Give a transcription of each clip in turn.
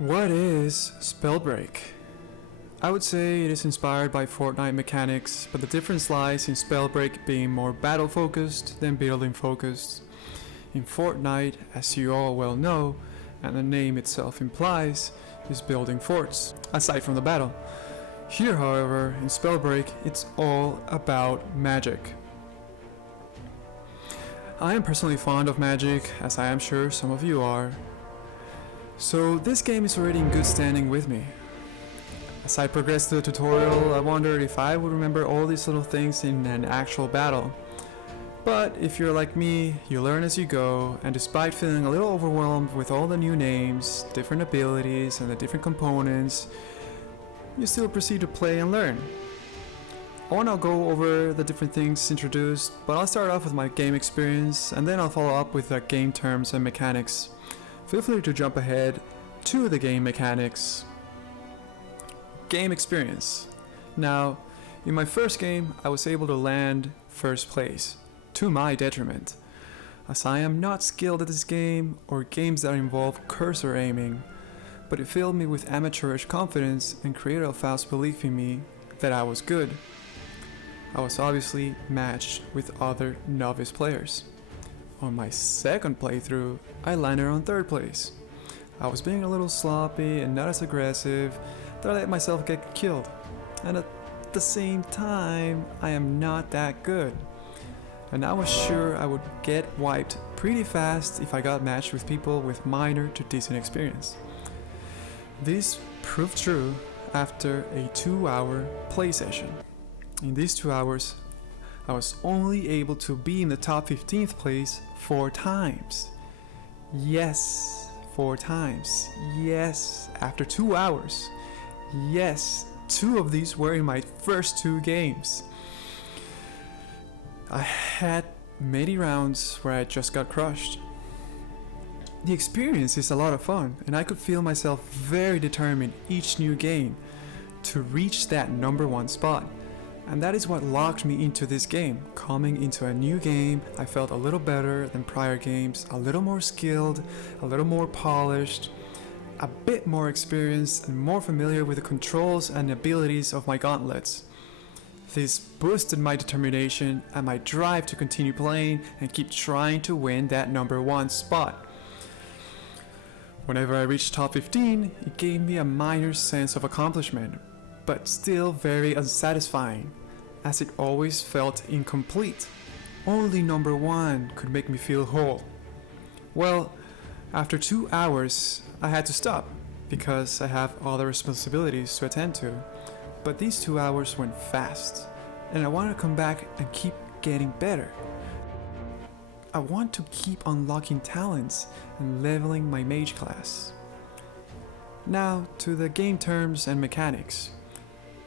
What is Spellbreak? I would say it is inspired by Fortnite mechanics, but the difference lies in Spellbreak being more battle focused than building focused. In Fortnite, as you all well know, and the name itself implies, is building forts, aside from the battle. Here, however, in Spellbreak, it's all about magic. I am personally fond of magic, as I am sure some of you are. So this game is already in good standing with me. As I progressed through the tutorial, I wondered if I would remember all these little things in an actual battle. But if you're like me, you learn as you go, and despite feeling a little overwhelmed with all the new names, different abilities, and the different components, you still proceed to play and learn. I want to go over the different things introduced, but I'll start off with my game experience, and then I'll follow up with the game terms and mechanics. Feel free to jump ahead to the game mechanics. Game experience. Now, in my first game, I was able to land first place, to my detriment, as I am not skilled at this game or games that involve cursor aiming, but it filled me with amateurish confidence and created a false belief in me that I was good. I was obviously matched with other novice players. On my second playthrough, I landed on third place. I was being a little sloppy and not as aggressive that I let myself get killed. And at the same time, I am not that good. And I was sure I would get wiped pretty fast if I got matched with people with minor to decent experience. This proved true after a 2-hour play session. In these 2 hours, I was only able to be in the top 15th place 4 times. Yes, 4 times. Yes, after 2 hours. Yes, 2 of these were in my first 2 games. I had many rounds where I just got crushed. The experience is a lot of fun, and I could feel myself very determined each new game to reach that number 1 spot. And that is what locked me into this game. Coming into a new game, I felt a little better than prior games, a little more skilled, a little more polished, a bit more experienced, and more familiar with the controls and abilities of my gauntlets. This boosted my determination and my drive to continue playing and keep trying to win that number 1 spot. Whenever I reached top 15, it gave me a minor sense of accomplishment, but still very unsatisfying, as it always felt incomplete. Only number 1 could make me feel whole. Well, after 2 hours, I had to stop, because I have other responsibilities to attend to. But these 2 hours went fast, and I want to come back and keep getting better. I want to keep unlocking talents and leveling my mage class. Now to the game terms and mechanics.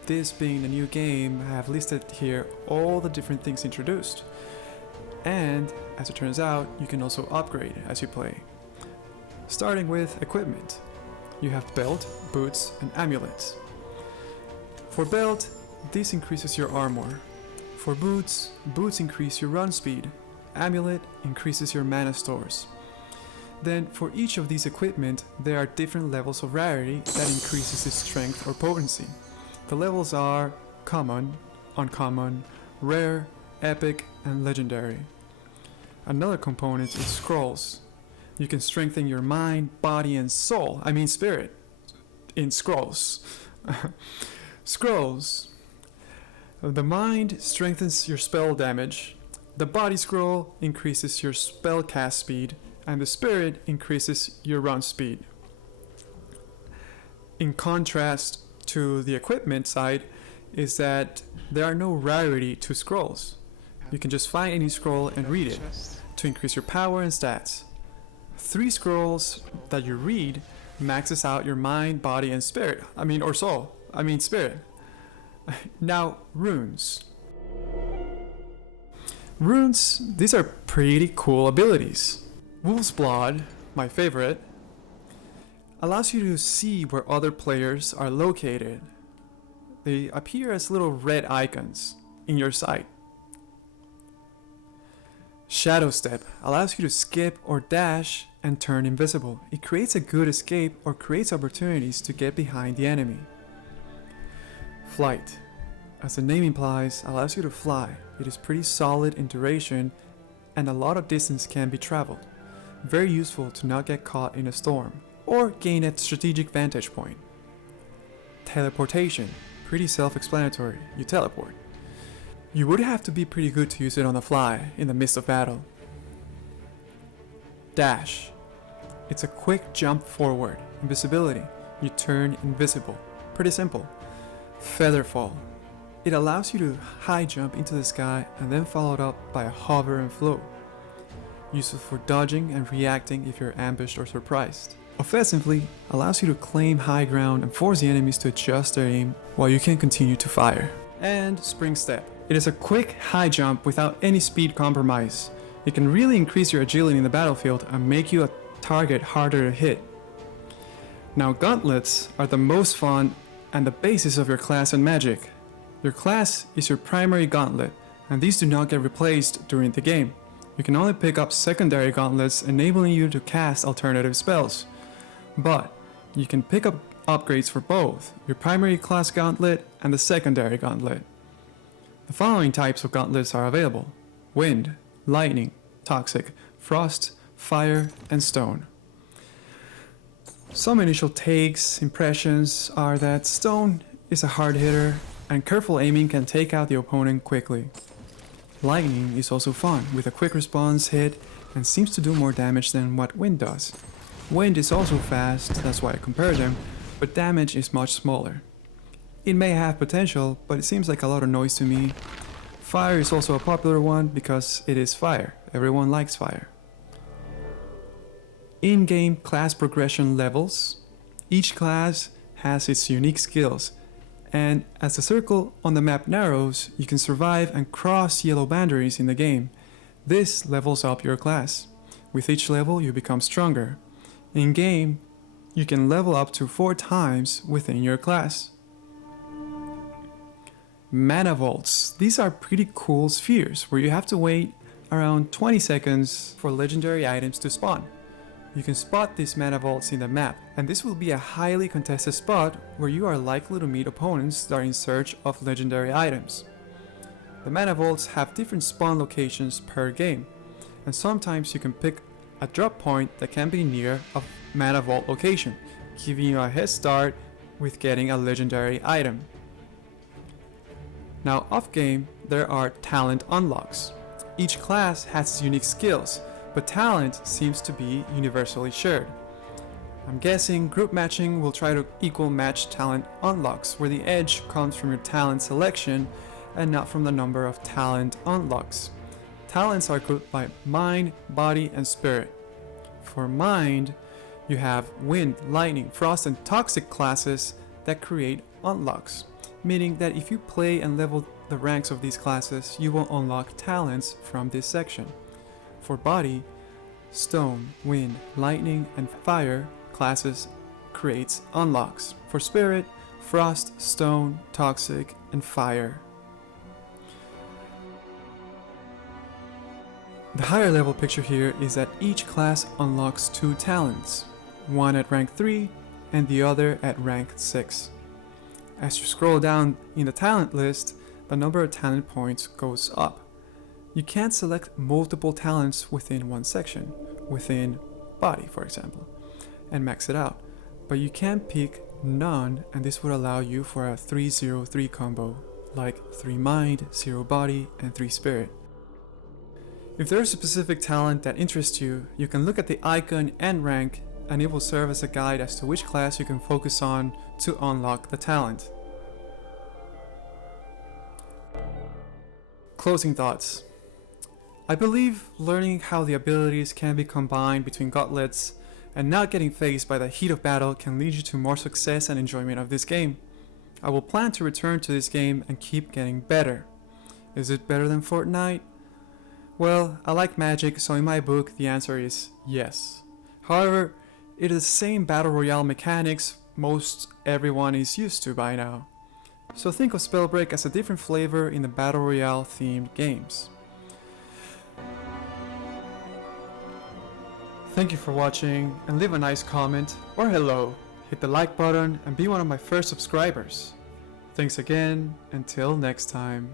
This being a new game, I have listed here all the different things introduced. And, as it turns out, you can also upgrade as you play. Starting with equipment. You have belt, boots, and amulets. For belt, this increases your armor. For boots, boots increase your run speed. Amulet increases your mana stores. Then, for each of these equipment, there are different levels of rarity that increases its strength or potency. The levels are common, uncommon, rare, epic, and legendary. Another component is scrolls. You can strengthen your mind, body, and soul, spirit, in scrolls. Scrolls. The mind strengthens your spell damage, the body scroll increases your spell cast speed, and the spirit increases your run speed. In contrast to the equipment side is that there are no rarity to scrolls. You can just find any scroll and read it to increase your power and stats. 3 scrolls that you read maxes out your mind, body, and spirit. Spirit. Now, runes. Runes, these are pretty cool abilities. Wolf's Blood, my favorite, allows you to see where other players are located. They appear as little red icons in your sight. Shadow Step allows you to skip or dash and turn invisible. It creates a good escape or creates opportunities to get behind the enemy. Flight, as the name implies, allows you to fly. It is pretty solid in duration and a lot of distance can be traveled. Very useful to not get caught in a storm or gain a strategic vantage point. Teleportation, pretty self-explanatory, you teleport. You would have to be pretty good to use it on the fly in the midst of battle. Dash, it's a quick jump forward. Invisibility, you turn invisible. Pretty simple. Featherfall, it allows you to high jump into the sky and then followed up by a hover and float. Useful for dodging and reacting if you're ambushed or surprised. Offensively, allows you to claim high ground and force the enemies to adjust their aim while you can continue to fire. And Spring Step. It is a quick high jump without any speed compromise. It can really increase your agility in the battlefield and make you a target harder to hit. Now gauntlets are the most fun and the basis of your class and magic. Your class is your primary gauntlet, and these do not get replaced during the game. You can only pick up secondary gauntlets, enabling you to cast alternative spells. But you can pick up upgrades for both, your primary class gauntlet and the secondary gauntlet. The following types of gauntlets are available: Wind, Lightning, Toxic, Frost, Fire, and Stone. Some initial takes, impressions are that Stone is a hard hitter and careful aiming can take out the opponent quickly. Lightning is also fun with a quick response hit and seems to do more damage than what Wind does. Wind is also fast, that's why I compare them, but damage is much smaller. It may have potential, but it seems like a lot of noise to me. Fire is also a popular one because it is fire. Everyone likes fire. In-game class progression levels. Each class has its unique skills, and as the circle on the map narrows, you can survive and cross yellow boundaries in the game. This levels up your class. With each level, you become stronger. In-game, you can level up to 4 times within your class. Mana vaults. These are pretty cool spheres where you have to wait around 20 seconds for legendary items to spawn. You can spot these mana vaults in the map, and this will be a highly contested spot where you are likely to meet opponents that are in search of legendary items. The mana vaults have different spawn locations per game, and sometimes you can pick a drop point that can be near a mana vault location, giving you a head start with getting a legendary item. Now off game, there are talent unlocks. Each class has its unique skills, but talent seems to be universally shared. I'm guessing group matching will try to equal match talent unlocks, where the edge comes from your talent selection and not from the number of talent unlocks. Talents are grouped by mind, body, and spirit. For mind, you have wind, lightning, frost, and toxic classes that create unlocks, meaning that if you play and level the ranks of these classes, you will unlock talents from this section. For body, stone, wind, lightning, and fire classes creates unlocks. For spirit, frost, stone, toxic, and fire. The higher level picture here is that each class unlocks 2 talents, one at rank 3 and the other at rank 6. As you scroll down in the talent list, the number of talent points goes up. You can't select multiple talents within one section, within body for example, and max it out, but you can pick none, and this would allow you for a 3-0-3 combo, like 3 mind, 0 body, and 3 spirit. If there's a specific talent that interests you, you can look at the icon and rank, and it will serve as a guide as to which class you can focus on to unlock the talent. Closing thoughts. I believe learning how the abilities can be combined between gauntlets and not getting faced by the heat of battle can lead you to more success and enjoyment of this game. I will plan to return to this game and keep getting better. Is it better than Fortnite? Well, I like magic, so in my book the answer is yes. However, it is the same battle royale mechanics most everyone is used to by now. So think of Spellbreak as a different flavor in the battle royale themed games. Thank you for watching, and leave a nice comment or hello. Hit the like button and be one of my first subscribers. Thanks again, until next time.